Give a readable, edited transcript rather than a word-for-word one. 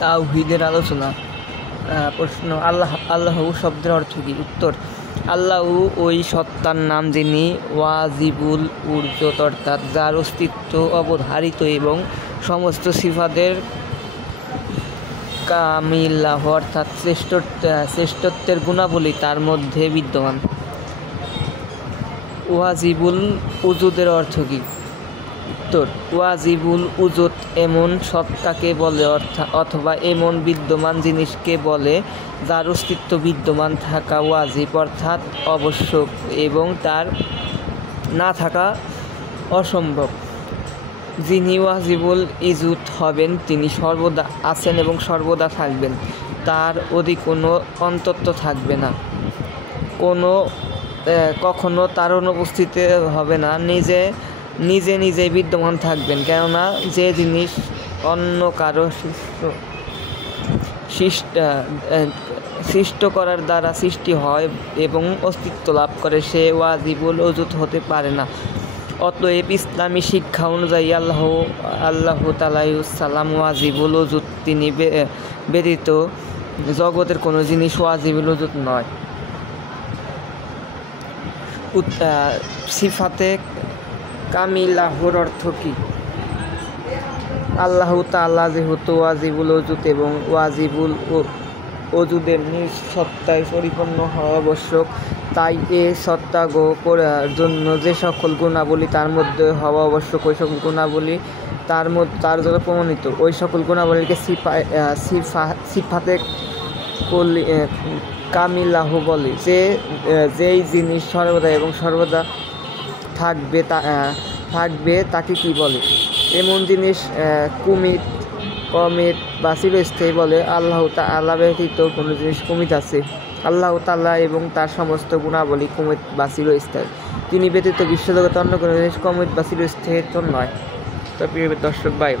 তাওহীদের আলোচনা। প্রশ্ন, আল্লাহ শব্দের অর্থ কী? উত্তর, আল্লাহ ওই সত্তার নাম যিনি ওয়াজিবুল উজুত অর্থাৎ যার অস্তিত্ব অবধারিত এবং সমস্ত সিফাতের কামিল্লাহ অর্থাৎ শ্রেষ্ঠত্বের গুণাবলী তার মধ্যে বিদ্যমান। ওয়াজিবুল উজুদের অর্থ কী? উত্তর, ওয়াজিবুল উজুদ এমন সত্তাকে বলে অথবা এমন বিদ্যমান জিনিসকে বলে যার অস্তিত্ব বিদ্যমান থাকা ওয়াজিব অর্থাৎ আবশ্যক এবং তার না থাকা অসম্ভব। যিনি ওয়াজিবুল উজুদ হবেন তিনি সর্বদা আছেন এবং সর্বদা থাকবেন, তার অধি কোনো অন্তত্ব থাকবে না, কখনো তার অনুপস্থিতি হবে না, নিজে নিজেই বিদ্যমান থাকবেন। কেননা যে জিনিস অন্য কারো সৃষ্ট করার দ্বারা সৃষ্টি হয় এবং অস্তিত্ব লাভ করে সে ওয়াজিবুল উজুদ হতে পারে না। অতএব ইসলামী শিক্ষা অনুযায়ী আল্লাহ তাআলা ওয়াজিবুল উজুদ, তিনি ব্যতীত জগতের কোনো জিনিস ওয়াজিবুল উজুদ নয়। সিফাতে কামিলাহর অর্থ কী? আল্লাহ তাআলা যেহেতু ওয়াজিবুল উজুদ এবং ওয়াজিবুল উজুদের নিজ সত্তায় পরিপূর্ণ হওয়া আবশ্যক, তাই এ সত্তা করার জন্য যে সকল গুণাবলী তার মধ্যে হওয়া আবশ্যক ওই সকল গুণাবলী তার জন্য প্রমাণিত। ওই সকল গুণাবলীকে সিফাতে কামিলাহ বলে। যেই জিনিস সর্বদা এবং সর্বদা থাকবে তাকে কি বলে? এমন জিনিস কমিত বা চিরস্থায়ী বলে। আল্লাহ তাআলা ব্যতীত কোনো জিনিস কমিত আছে, আল্লাহ তাআলা এবং তার সমস্ত গুণাবলী কমিত বা চিরস্থায়ী। তিনি ব্যতীত বিশ্বজগতে অন্য কোনো জিনিস কমিত বা চিরস্থায়ী নয়। তো প্রিয় দর্শক ভাই।